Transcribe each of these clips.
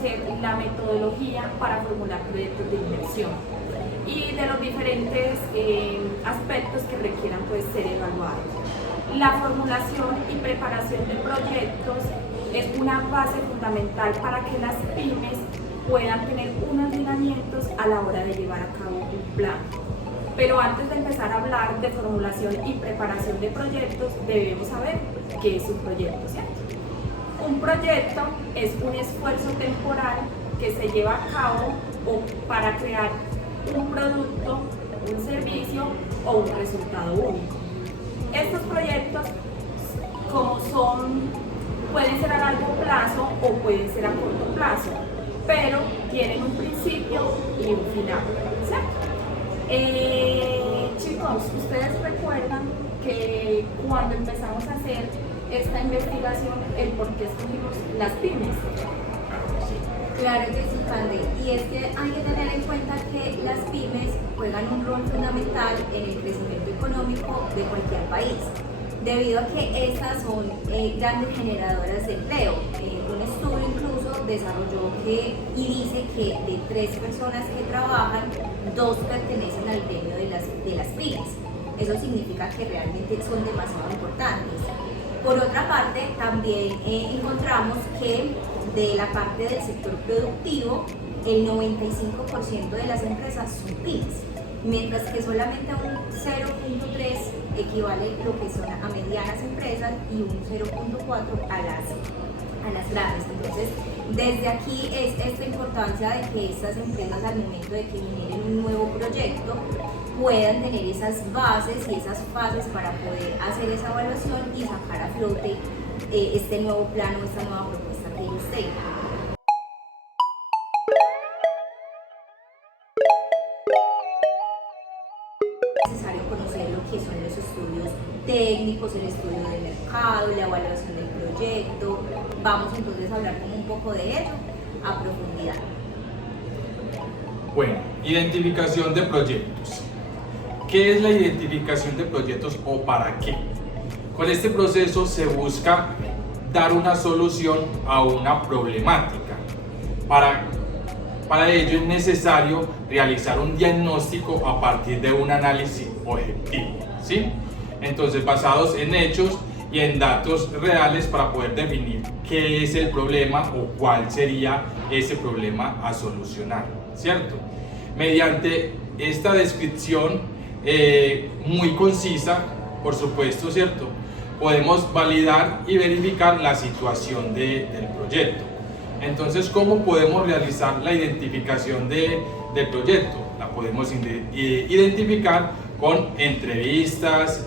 conocer la metodología para formular proyectos de inversión y de los diferentes aspectos que requieran pues, ser evaluados. La formulación y preparación de proyectos es una base fundamental para que las pymes puedan tener unos lineamientos a la hora de llevar a cabo un plan. Pero antes de empezar a hablar de formulación y preparación de proyectos, debemos saber qué es un proyecto, ¿cierto? Un proyecto es un esfuerzo temporal que se lleva a cabo para crear un producto, un servicio o un resultado único. Estos proyectos, pueden ser a largo plazo o pueden ser a corto plazo, pero tienen un principio y un final, ¿cierto? Chicos, ¿ustedes recuerdan que cuando empezamos a hacer esta investigación, el por qué escogimos las pymes? Claro que sí, Pande. Y es que hay que tener en cuenta que las pymes juegan un rol fundamental en el crecimiento económico de cualquier país, debido a que estas son grandes generadoras de empleo. Un estudio incluso desarrolló y dice que de 3 personas que trabajan, 2 pertenecen al gremio de las pymes. Eso significa que realmente son demasiado importantes. Por otra parte, también encontramos que de la parte del sector productivo, el 95% de las empresas son pymes, mientras que solamente un 0.3 equivale lo que son a medianas empresas y un 0.4 a las grandes. Entonces, desde aquí es esta importancia de que estas empresas, al momento de que generen un nuevo proyecto, puedan tener esas bases y esas fases para poder hacer esa evaluación y sacar a flote este nuevo plan o esta nueva propuesta que ellos tengan. Es necesario conocer lo que son los estudios técnicos, el estudio del mercado, la evaluación del proyecto. Vamos entonces a hablar como un poco de ello a profundidad. Bueno, identificación de proyectos. ¿Qué es la identificación de proyectos o para qué? Con este proceso se busca dar una solución a una problemática. Para ello es necesario realizar un diagnóstico a partir de un análisis objetivo, ¿sí? Entonces, basados en hechos y en datos reales para poder definir qué es el problema o cuál sería ese problema a solucionar, ¿cierto? Mediante esta descripción muy concisa, por supuesto, ¿cierto? Podemos validar y verificar la situación del proyecto. Entonces, ¿cómo podemos realizar la identificación del proyecto? La podemos identificar con entrevistas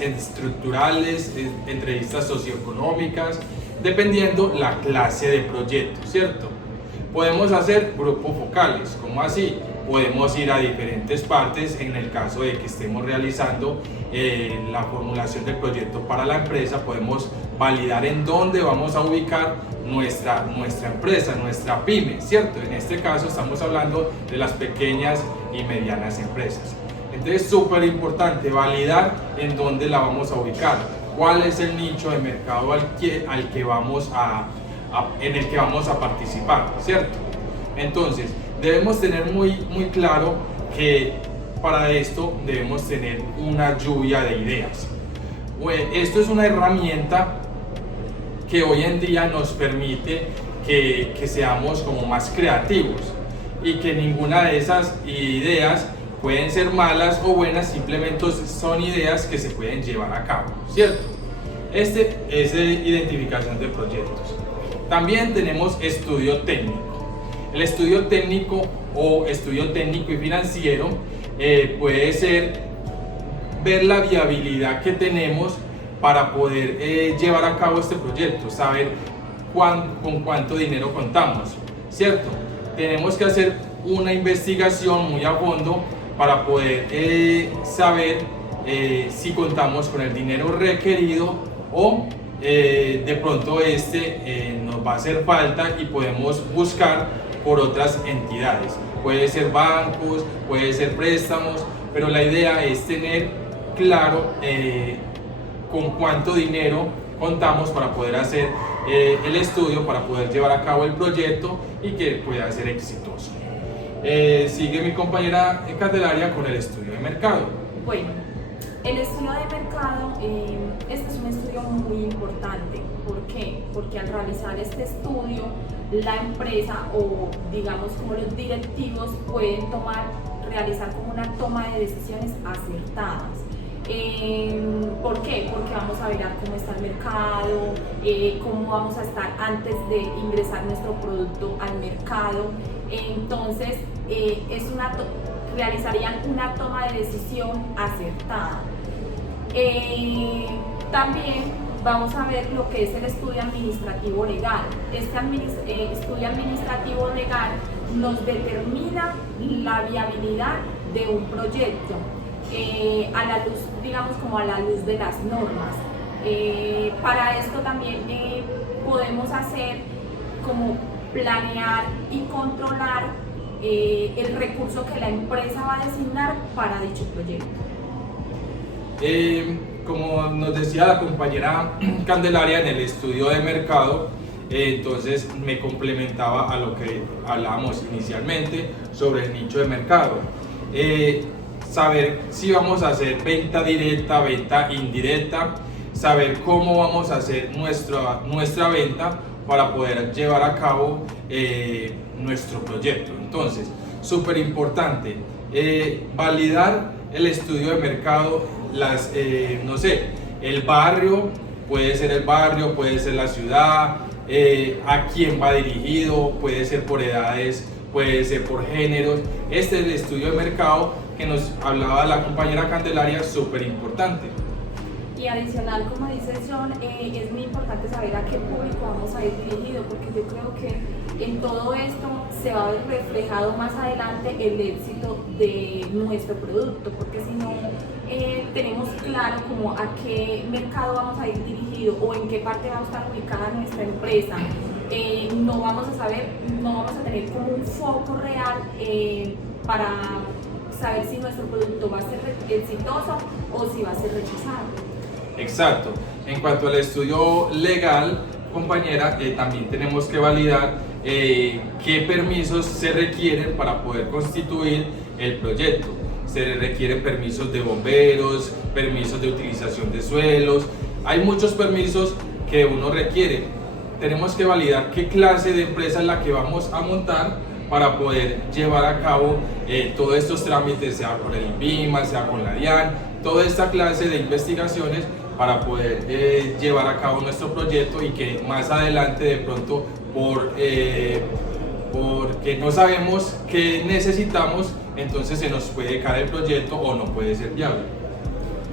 estructurales, entrevistas socioeconómicas, dependiendo la clase de proyecto, ¿cierto? Podemos hacer grupos focales, ¿cómo así? Podemos ir a diferentes partes en el caso de que estemos realizando la formulación del proyecto para la empresa. Podemos validar en dónde vamos a ubicar nuestra empresa, nuestra pyme, ¿cierto? En este caso estamos hablando de las pequeñas y medianas empresas. Entonces es súper importante validar en dónde la vamos a ubicar, cuál es el nicho de mercado en el que vamos a participar, ¿cierto? Entonces debemos tener muy claro que para esto debemos tener una lluvia de ideas. Esto es una herramienta que hoy en día nos permite que seamos como más creativos y que ninguna de esas ideas pueden ser malas o buenas, simplemente son ideas que se pueden llevar a cabo, ¿cierto? Este es de identificación de proyectos. También tenemos estudio técnico. El estudio técnico o estudio técnico y financiero puede ser ver la viabilidad que tenemos para poder llevar a cabo este proyecto, saber con cuánto dinero contamos, ¿cierto? Tenemos que hacer una investigación muy a fondo para poder saber si contamos con el dinero requerido o de pronto nos va a hacer falta y podemos buscar por otras entidades. Puede ser bancos, puede ser préstamos, pero la idea es tener claro con cuánto dinero contamos para poder hacer el estudio para poder llevar a cabo el proyecto y que pueda ser exitoso. Sigue mi compañera Candelaria con el estudio de mercado. Bueno, el estudio de mercado, este es un estudio muy importante. ¿Por qué? Porque al realizar este estudio, la empresa o digamos como los directivos pueden realizar como una toma de decisiones acertadas. ¿Por qué? Porque vamos a ver cómo está el mercado, cómo vamos a estar antes de ingresar nuestro producto al mercado. Entonces, realizarían una toma de decisión acertada. También vamos a ver lo que es el estudio administrativo legal. Este estudio administrativo legal nos determina la viabilidad de un proyecto a la luz, digamos como a la luz de las normas. Para esto también podemos hacer como planear y controlar el recurso que la empresa va a designar para dicho proyecto. Como nos decía la compañera Candelaria en el estudio de mercado, entonces me complementaba a lo que hablábamos inicialmente sobre el nicho de mercado. Saber si vamos a hacer venta directa, venta indirecta, saber cómo vamos a hacer nuestra venta para poder llevar a cabo nuestro proyecto. Entonces, súper importante, validar el estudio de mercado, no sé, el barrio, puede ser el barrio, puede ser la ciudad, a quién va dirigido, puede ser por edades, puede ser por géneros. Este es el estudio de mercado que nos hablaba la compañera Candelaria, súper importante. Y adicional, como dice John, es muy importante saber a qué público vamos a ir dirigido, porque yo creo que en todo esto se va a ver reflejado más adelante el éxito de nuestro producto, porque si no tenemos claro como a qué mercado vamos a ir dirigido o en qué parte va a estar ubicada nuestra empresa, no vamos a tener como un foco real para saber si nuestro producto va a ser exitoso o si va a ser rechazado. Exacto. En cuanto al estudio legal, compañera, también tenemos que validar qué permisos se requieren para poder constituir el proyecto. Se requieren permisos de bomberos, permisos de utilización de suelos. Hay muchos permisos que uno requiere. Tenemos que validar qué clase de empresa es la que vamos a montar para poder llevar a cabo todos estos trámites, sea con el INVIMA, sea con la DIAN, toda esta clase de investigaciones para poder llevar a cabo nuestro proyecto y que más adelante de pronto porque no sabemos qué necesitamos, entonces se nos puede caer el proyecto o no puede ser viable.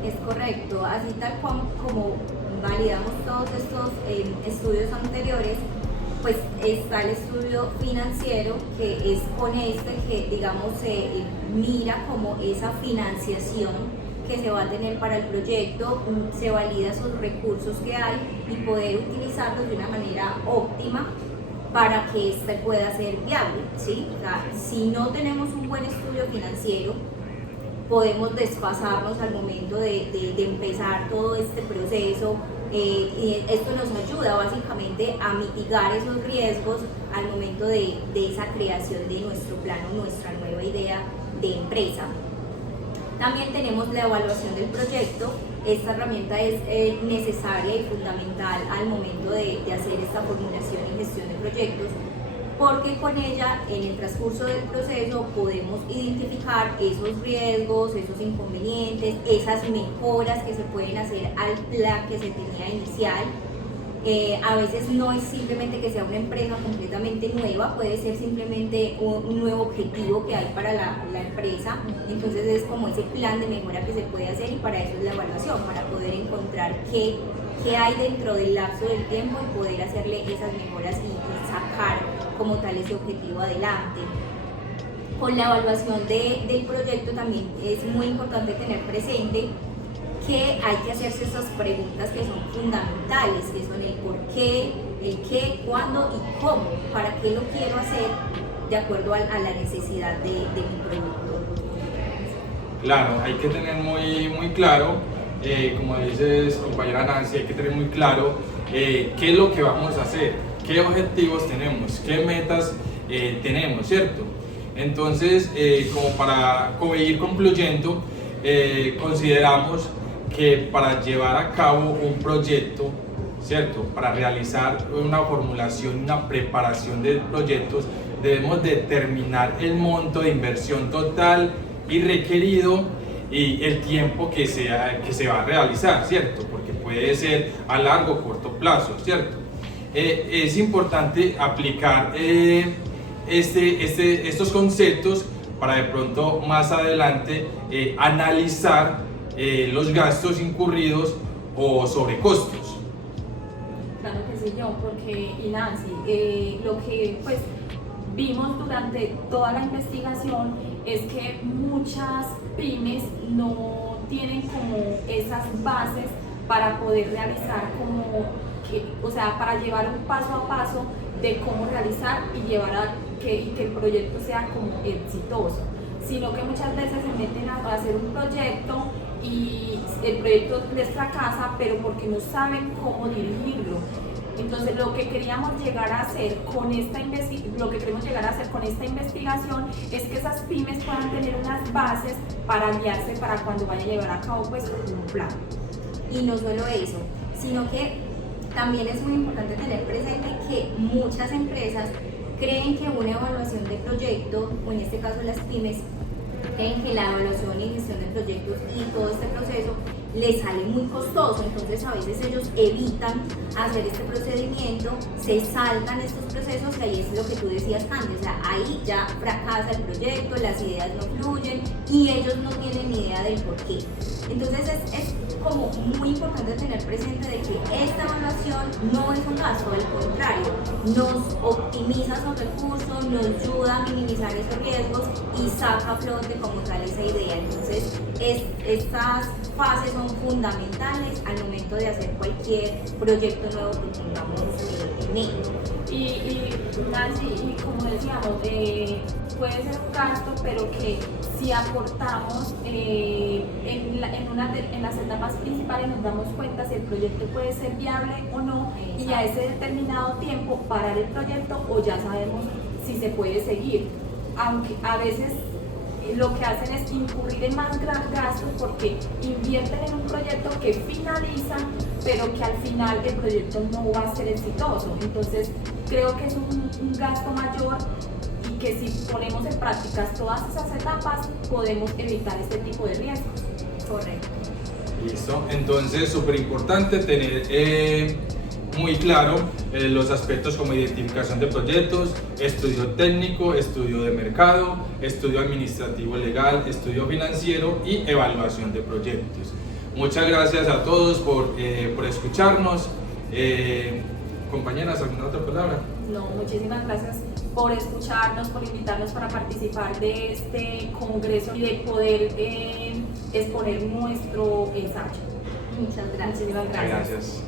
Es correcto, así tal como validamos todos estos estudios anteriores, pues está el estudio financiero, que es con que digamos mira como esa financiación que se va a tener para el proyecto, se valida esos recursos que hay y poder utilizarlos de una manera óptima para que este pueda ser viable, ¿sí? O sea, si no tenemos un buen estudio financiero, podemos desfasarnos al momento de empezar todo este proceso. Y esto nos ayuda básicamente a mitigar esos riesgos al momento de esa creación de nuestro plano, nuestra nueva idea de empresa. También tenemos la evaluación del proyecto. Esta herramienta es necesaria y fundamental al momento de hacer esta formulación y gestión de proyectos, porque con ella en el transcurso del proceso podemos identificar esos riesgos, esos inconvenientes, esas mejoras que se pueden hacer al plan que se tenía inicial. A veces no es simplemente que sea una empresa completamente nueva, puede ser simplemente un nuevo objetivo que hay para la empresa. Entonces es como ese plan de mejora que se puede hacer, y para eso es la evaluación, para poder encontrar qué hay dentro del lapso del tiempo y poder hacerle esas mejoras y sacar como tal ese objetivo adelante. Con la evaluación del proyecto también es muy importante tener presente que hay que hacerse esas preguntas que son fundamentales, que son el por qué, el qué, cuándo y cómo, para qué lo quiero hacer de acuerdo a la necesidad de mi producto. Claro, hay que tener muy claro, como dices compañera Nancy, hay que tener muy claro qué es lo que vamos a hacer, qué objetivos tenemos, qué metas tenemos, ¿cierto? Entonces, como ir concluyendo, consideramos que para llevar a cabo un proyecto, ¿cierto? Para realizar una formulación, una preparación de proyectos, debemos determinar el monto de inversión total y requerido y el tiempo que se va a realizar, ¿cierto? Porque puede ser a largo o corto plazo, ¿cierto? Es importante aplicar estos conceptos para de pronto más adelante analizar los gastos incurridos o sobrecostos. Claro que sí, yo, porque, y Nancy, lo que pues vimos durante toda la investigación es que muchas pymes no tienen como esas bases para poder realizar o sea, para llevar un paso a paso de cómo realizar y llevar que el proyecto sea como exitoso, sino que muchas veces se meten a hacer un proyecto y el proyecto les fracasa, pero porque no saben cómo dirigirlo. Entonces lo que queríamos llegar a hacer con esta investigación es que esas pymes puedan tener unas bases para guiarse para cuando vayan a llevar a cabo pues un plan. Y no solo eso, sino que también es muy importante tener presente que muchas empresas creen que una evaluación de proyecto, o en este caso las pymes, creen que la evaluación y gestión de proyectos y todo este proceso les sale muy costoso, entonces a veces ellos evitan hacer este procedimiento, se saltan estos procesos y ahí es lo que tú decías antes, o sea, ahí ya fracasa el proyecto, las ideas no fluyen y ellos no tienen ni idea del por qué. Entonces es como muy importante tener presente de que esta evaluación no es un gasto, al contrario, nos optimiza esos recursos, nos ayuda a minimizar esos riesgos y saca a flote como tal esa idea. Entonces estas fases son fundamentales al momento de hacer cualquier proyecto nuevo que tengamos en ello. Y Nancy, y como decíamos, puede ser un gasto, pero que si aportamos en las etapas principales nos damos cuenta si el proyecto puede ser viable o no. Exacto. Y a ese determinado tiempo parar el proyecto o ya sabemos si se puede seguir. Aunque a veces lo que hacen es incurrir en más gastos porque invierten en un proyecto que finaliza, pero que al final el proyecto no va a ser exitoso. Entonces creo que es un gasto mayor y que si ponemos en práctica todas esas etapas podemos evitar este tipo de riesgos. Correcto. Listo, entonces súper importante tener muy claro los aspectos como identificación de proyectos, estudio técnico, estudio de mercado, estudio administrativo legal, estudio financiero y evaluación de proyectos. Muchas gracias a todos por escucharnos. Compañeras, ¿alguna otra palabra? No, muchísimas gracias por escucharnos, por invitarnos para participar de este congreso y de poder exponer nuestro ensayo. Muchas gracias. Muchísimas gracias. Gracias.